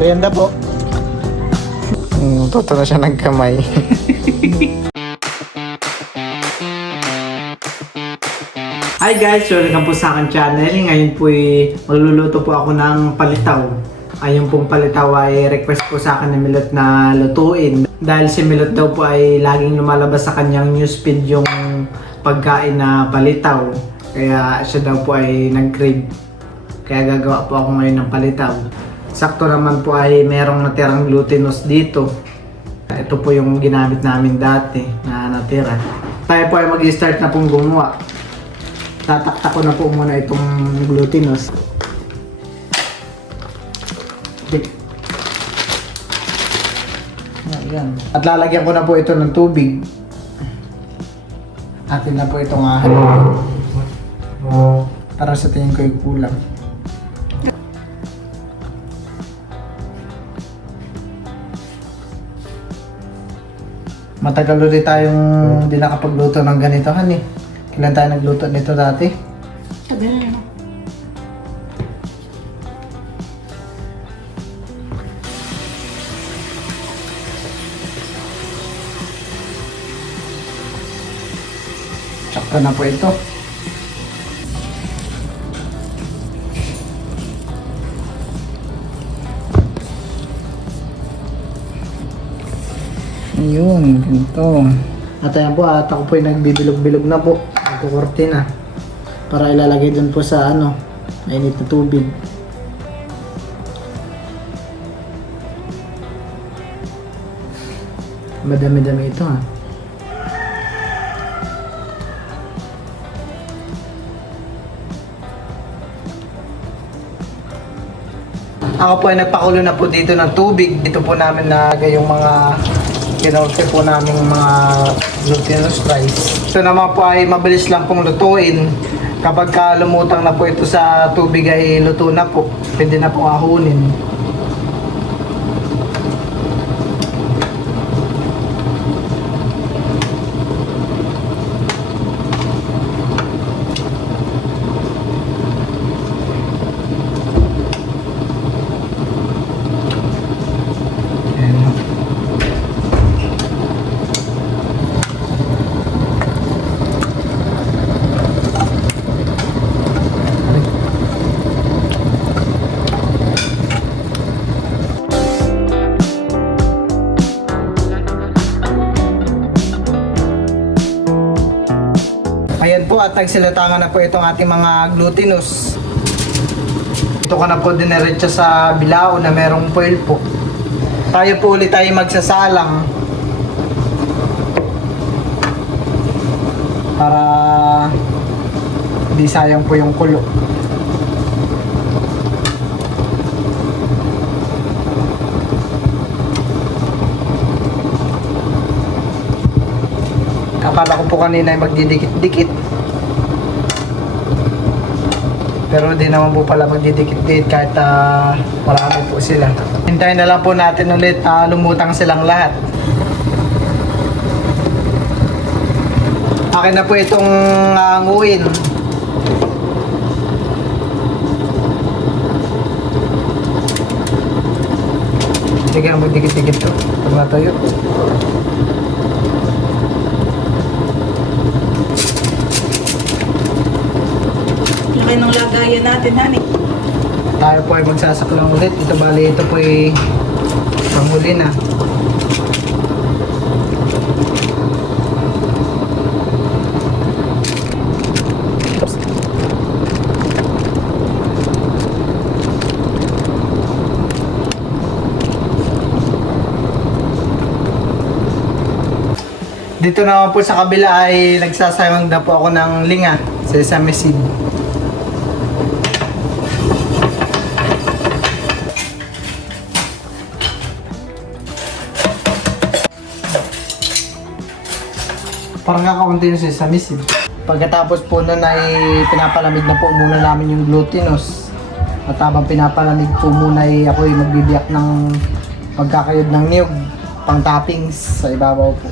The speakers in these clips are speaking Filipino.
Merienda po. Mm, toto na siya ng kamay. Hi guys! Welcome po sa akin channel. Ngayon po magluluto po ako ng palitaw. Ayun pong palitaw ay request po sa akin ni Milot na lutuin. Dahil si Milot daw po ay laging lumalabas sa kanyang newsfeed yung pagkain na palitaw. Kaya siya daw po ay nag-crave. Kaya gagawa po ako ngayon ng palitaw. Sakto naman po ay merong natirang glutinous dito. Ito po yung ginamit namin dati na natira. Tayo po ay mag-start na pong gumawa. Tataktak ko na po muna itong glutinous. Ayan. At lalagyan ko na po ito ng tubig. Atin na po itong ahalin. Para sa tingin ko yung kulang. Matagal ulit tayong hindi nakapagluto ng ganito, han eh. Kailan tayo nagluto nito dati? Sabi na yun. Tsaka na po ito. Ayun, ganito. At ayan po, at ako po ay nagbibilog-bilog na po. Nagkukurti na. Para ilalagay dun po sa ano, mainit na tubig. Madami-dami ito ha. Ako po ay nagpakulo na po dito ng tubig. Dito po namin nalagay yung mga kinorte po namin mga glutinous rice. Ito naman po ay mabilis lang pong lutuin. Kapag ka lumutang na po ito sa tubig ay luto na po. Pwede na po ahunin. At nagsilatangan na po itong ating mga glutinous. Ito ko na po diniretso sa bilao na merong foil po. Tayo po ulit tayo magsasalang. Para di sayang po yung kulo. Akala ko po kanina ay magdidikit-dikit. Pero di naman po pala magdidikit-dikit kahit ah, marami po sila. Hintayin na lang po natin ulit ah, lumutang silang lahat. Akin na po itong uh, nguin. Sige, magdikit-dikit to. Pag natayo. Laki ng lagayan natin, honey. Tayo po ay magsasaklang ulit. Ito bali, ito po ay panghuli na. Dito naman po sa kabila ay nagsasayang na po ako ng linga sa sesame seed. Yung sesame seed. Pagkatapos po nun ay pinapalamig na po muna namin yung glutinous. At habang pinapalamig po muna ay ako ay magbibiyak ng pagkakayod ng niyog pang toppings sa ibabaw po.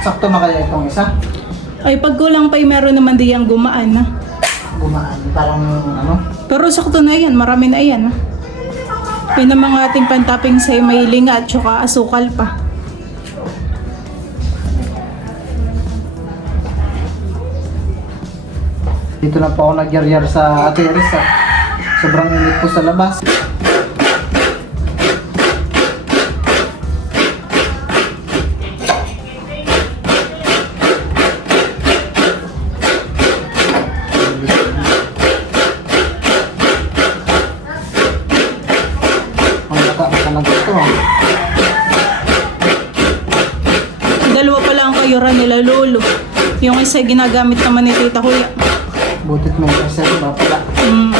Sakto na kaya itong isa? Ay, pag kulang pa, meron naman diyang gumaan na. Gumaan. Parang ano? Pero sakto na yan, marami na yan. ah. Yun ang mga ating pantopping sa may linga at saka asukal pa. Dito na po ako nagyaryar sa Ate Risa. Sobrang init po sa labas. Isa ginagamit naman ni Tita Kuya. Butit may isa ba pala. Mm.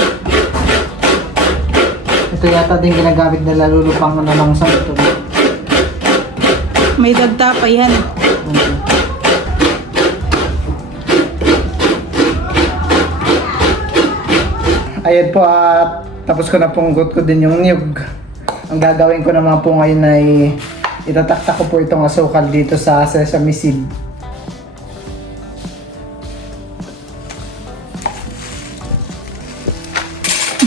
Ito yata din ginagamit nila lulupang ano ng sa ito. May dagta pa yan. Ayan po at tapos ko na pong gut ko din yung niyog. Ang gagawin ko naman po ngayon ay itataktak ko po itong asukal dito sa sesame seed.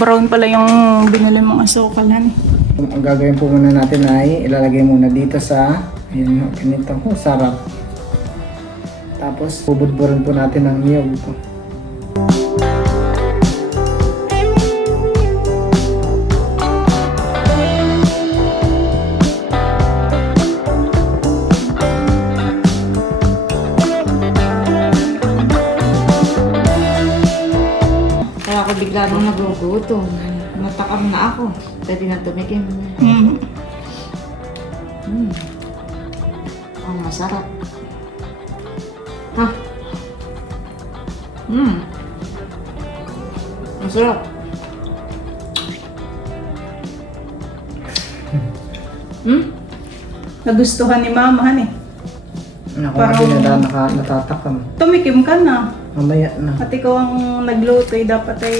Brown pala yung binili mong asukal han. Ang gagawin po muna natin ay ilalagay muna dito sa ayun, ganito ko, sarap. Tapos bubudburin po natin ang niyog po. Bigla nang nagugutom. Natakam na ako. Pwede na tumikim. Mm. Hmm. Ang masarap. Ha? Hmm. Masarap. Hmm? Nagustuhan ni Mama han eh. Parang- nga din na naka, natatakam. Tumikim ka na. Mamaya na. At ikaw ang nagluto eh, dapat ay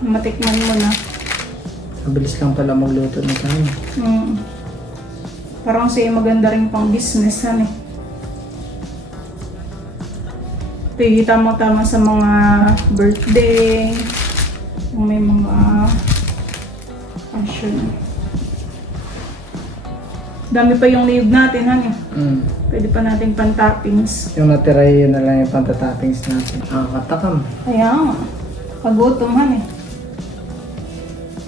matikman mo na. Mabilis lang pala magluto na tayo. Mm. Parang sa'yo maganda rin pang business han eh. Ito tama-tama sa mga birthday, kung may mga fashion. Dami pa yung niyog natin, han eh. Mm. Pwede pa nating pan-toppings. Yung natira yun na lang yung pantatoppings natin. Ah, katakam. Kaya nga, pagutom han eh.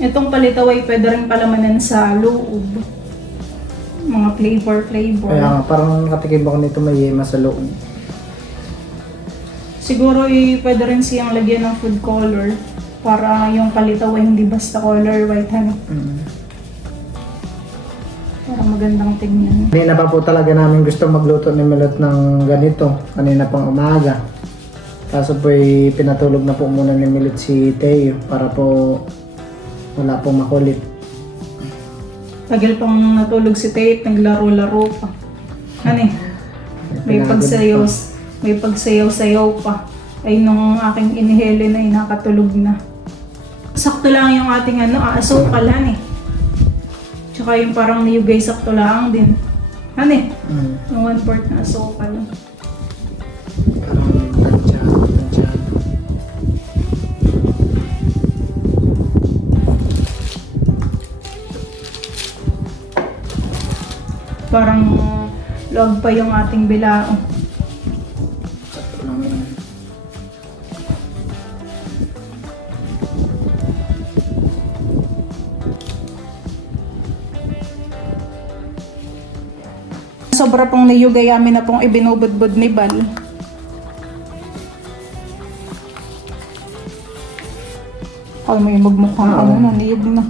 Itong palitaw ay pwede rin palamanan sa loob. Mga flavor, flavor. Kaya nga, parang nakatikim ako nito may yema sa loob. Siguro eh, pwede rin siyang lagyan ng food color para yung palitaw ay hindi basta color white han eh. Mm. Para magandang tingnan. Kanina pa po talaga namin gusto magluto ni Milot ng ganito. Kanina pang umaga. Kaso po eh, pinatulog na po muna ni Milot si Teo para po wala pong makulit. Tagal pang natulog si Tate, naglaro-laro pa. Ano eh, may pagsayaw, pa. may pagsayaw-sayaw pa. Ay nung aking inihele na ay nakatulog na. Sakto lang yung ating ano, aasukalan eh. Tsaka yung parang niyugay sakto lang din. Ano eh, Mm. yung one fourth na asukal. Parang tansya, tansya. Parang log pa yung ating bilao. Sobra pong niyugay amin na pong ibinubudbud ni Bal. Kaya mo yung magmukhang Oo. ano na, niyog na.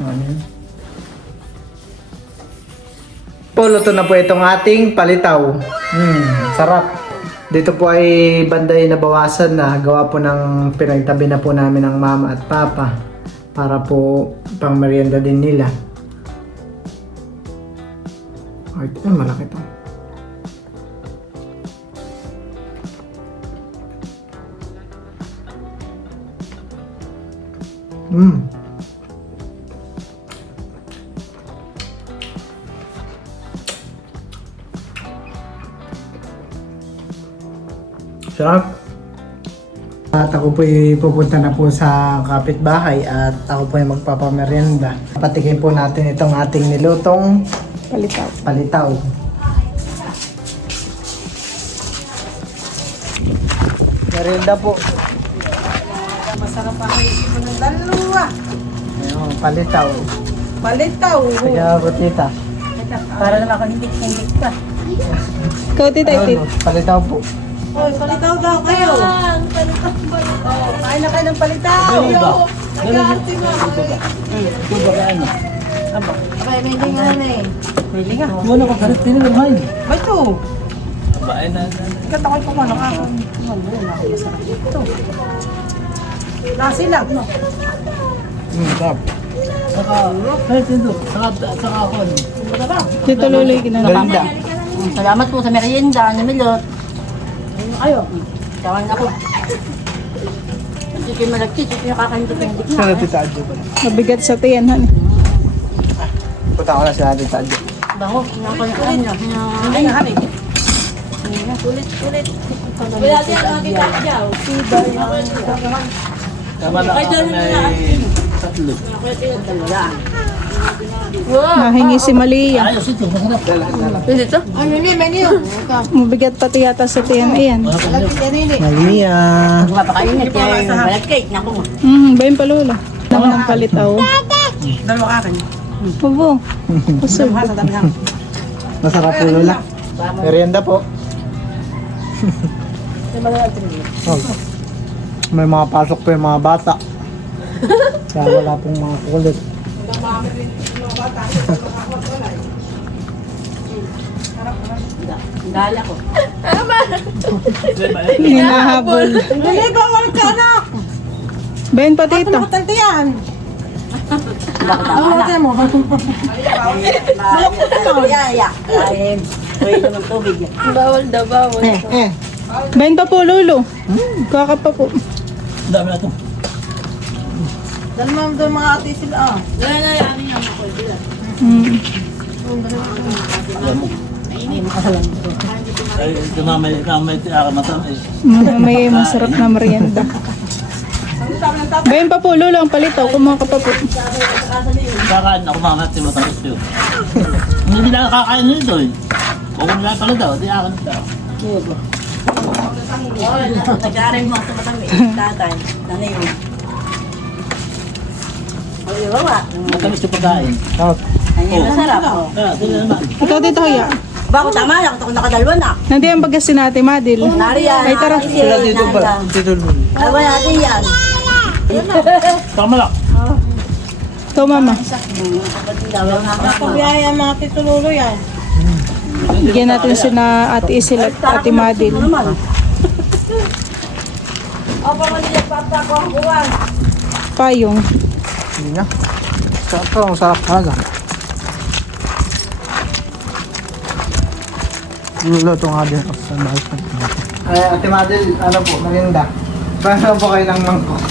Ano yun? Puluto na po itong ating palitaw. Hmm, sarap. Dito po ay banday na bawasan na. Gawa po ng pinagtabi na po namin ng mama at papa. Para po pang merienda din nila. Ay, ito malaki to. Hmm, Sarap. At ako po pupunta na po sa kapitbahay at ako po yung magpapamerienda. Patikin po natin itong ating nilutong Palitaw. palitaw. Merienda po. Masarap ang isip ng dalawa. Ayun, palitaw. Palitaw. Kaya po tita. Para naman ako hingit-hingit pa. Ikaw, tita, Ayun, palitaw po. Hoy, palitaw daw kayo. Oh, kain na kayo ng palitaw. Nag-aarti mo. Abay, may tingan eh. May linga. Wala ko karit tinilamahin. Ba ito? Bae na na. Ikat ako'y pumanong ako. Mabuhay ako masarap ito. Nasi lang, no? Hmm, sarap. Saka, kahit ito, saka, saka ako. ano. Dito luloy ginanap. Galinda. Salamat po sa merienda na milot. Ayo. Tawan ako. Sige malagkit, ito yung kakain ko ng gitna. Sana tita Adjo po. Mabigat sa tiyan, han. Punta ko na sa tita Adjo. Bango, ako na nga, honey. Ulit, ulit. Wala din ano dito dyaw. Tama na ako may tatlo. Nahingi si Malia. Ayos ito, masarap. Dito? Ano ni menu? Mabigat pati yata sa tiyan. Ayan. Malia. Mapakainit yan. Malagkit, naku. Hmm, ba yung palula? Naman ng palitaw. Dalawa ka rin. Obo. Kusog. Masarap po lula. Merienda po. Oh. May mga pasok po yung mga bata. Kaya wala pong mga kulit. Dala ko. Hinahabol. Hindi ba wala ka anak? Ben pa tita. Nakatante yan. Bakit Ano ang natin mo? Yaya. Ay, pwede naman tubig. Eh, Ben pa po lulo. Kaka pa po. Dami na ito. Dalawa mo doon mga ate sila. ah. Hmm. Alam mo. Ay, ito na may, na may tiara matamis. May masarap na merienda. Ben pa po lulo ang palitaw. Kumuha ka pa po. Kakain ako mga natin matamis yun. Hindi na kakain nito eh. Kung wala pala daw, di akin daw. Nag-aaral mo sa matangin. Tatay. Nanay mo. Ay, bawa. Matamis yung pagkain. oh, Ay, masarap. oh. Ah, sila naman. Ikaw dito Hoya. Bako tama lang. Ako nakadalwa na. Nandiyan pagkas natin, Madil. Nariyan. Ay, tara. sila dito ba? Dito lula. Dalawa natin yan. Tama lang. Ikaw, mama. Pabiyaya mga titululo yan. Bigyan natin si na Ate Isil at Ate Madil. Opo, manila papa ko ang buwan. Payong. Hindi na. Sarap to, ang sarap talaga. Luluto nga din ako sa bahay pa. Ay, Ate Madel, ano po, merienda. Paano po kayo ng mangkok?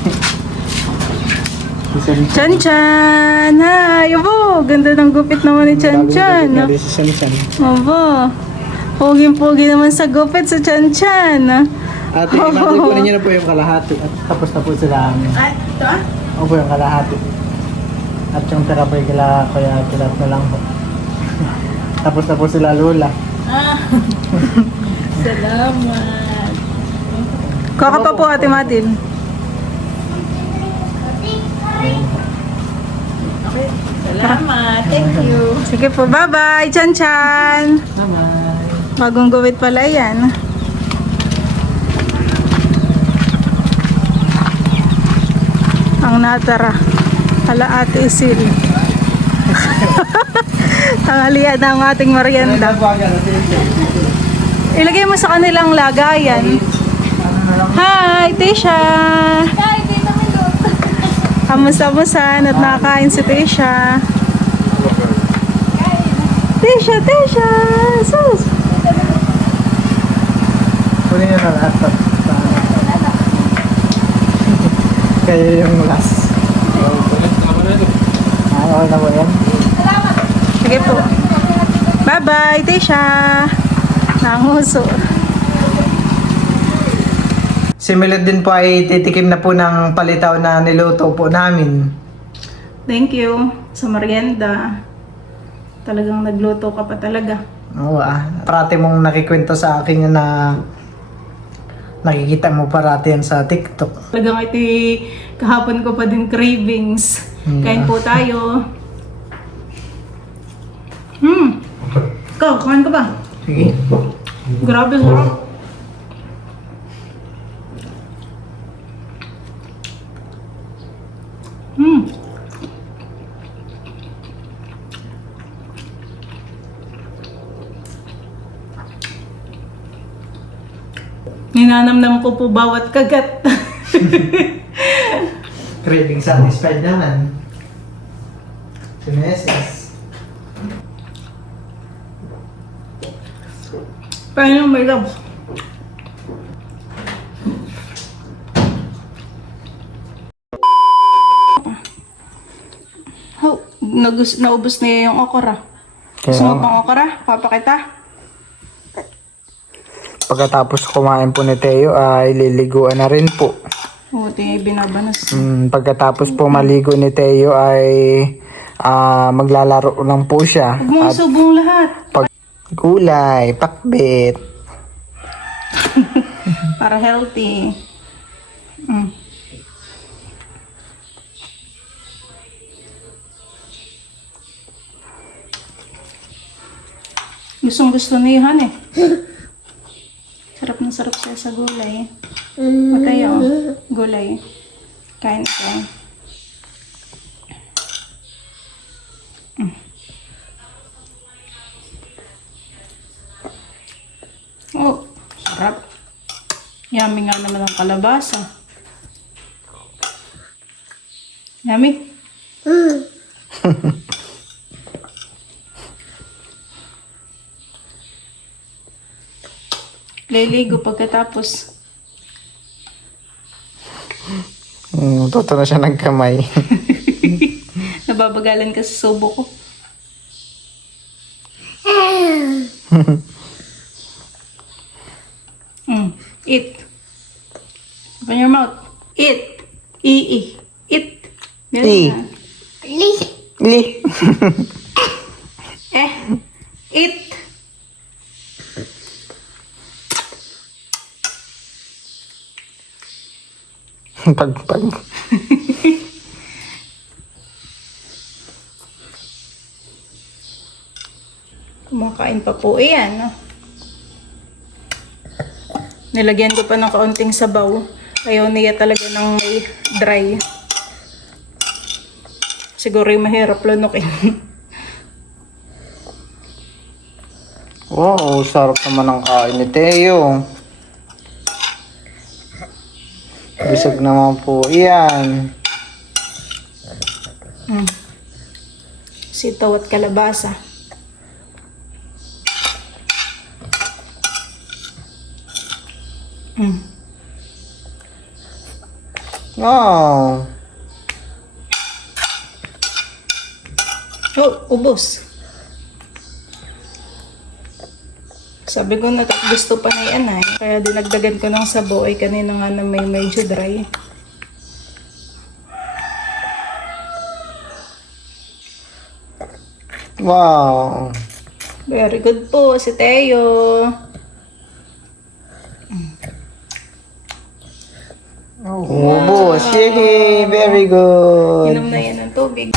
Chan Chan! Hi! Abo! Ganda ng gupit naman ni Chan Chan. Abo! Puging-pugi naman sa gupit sa Chan Chan. Ate Madel, kunin niyo na po yung kalahati. At tapos na po sila amin. Ay, ito ah. Ako po yung kalahati. At yung tira po yung kila, kaya kilat na lang po. tapos na po sila Lola. Kaka pa po Ate Madil. Salamat. Thank you. Sige po, bye-bye! Chan Chan! Bye-bye. Bagong gupit pala yan. Ang natara. Ala Ate Isil. Tanghalian na ang ating merienda. Ilagay mo sa kanilang lagayan. Hi, Tisha! Kamusta-musta at nakakain si Tisha. Tisha, Tisha! Sus! Kunin na lahat. Kayo yung last. Ah, okay na po yan. Sige po. Bye-bye, Tisha! Nanguso. Si Milot din po ay titikim na po ng palitaw na niluto po namin. Thank you sa merienda. Talagang nagluto ka pa talaga. Oo ah. Parati mong nakikwento sa akin na nakikita mo parati yan sa TikTok. Talagang ito kahapon ko pa din cravings. Kain po tayo. Hmm. Ikaw, kain ka ba? Sige. Grabe sarap. Hmm. Ninanamnam ko po bawat kagat. Craving satisfied naman. Si Meses. Paano may love? Oh, nagus naubos niya yung okra. Gusto mo pang okra? Papakita? Pagkatapos kumain po ni Teo ay liliguan na rin po. Yung binabanas. Mm, pagkatapos po maligo ni Teo ay ah, maglalaro lang po siya. Huwag subong lahat. Pag gulay, pakbet. Para healthy. Mm. Gustong gusto ni Han eh. Sarap na sarap siya sa gulay. Patay oh. Gulay. Kain ko. Mm. Oh, sarap. Yummy nga naman ang kalabasa. Yummy? Liligo pagkatapos. Mm, toto na siya ng kamay. Nababagalan ka sa subo ko. mm. Eat. Open your mouth. Eat. I-i. Eat. Ganun. na. Li. Eh. Eat. Pag, pag. Kumakain pa po iyan, no? Nilagyan ko pa ng kaunting sabaw. Ayaw niya talaga ng may dry. Siguro yung mahirap lunukin. Wow, sarap naman ang kain ni Teo. Bisag naman po iyan. mm. Sitaw at kalabasa. Mm. Wow. Oh, ubos. Sabi ko na gusto pa na yan ay. Kaya dinagdagan ko ng sabo ay kanina nga na may medyo dry. Wow. Very good po si Teo. Ubus. Yay! Very good. Inom na yan ng tubig.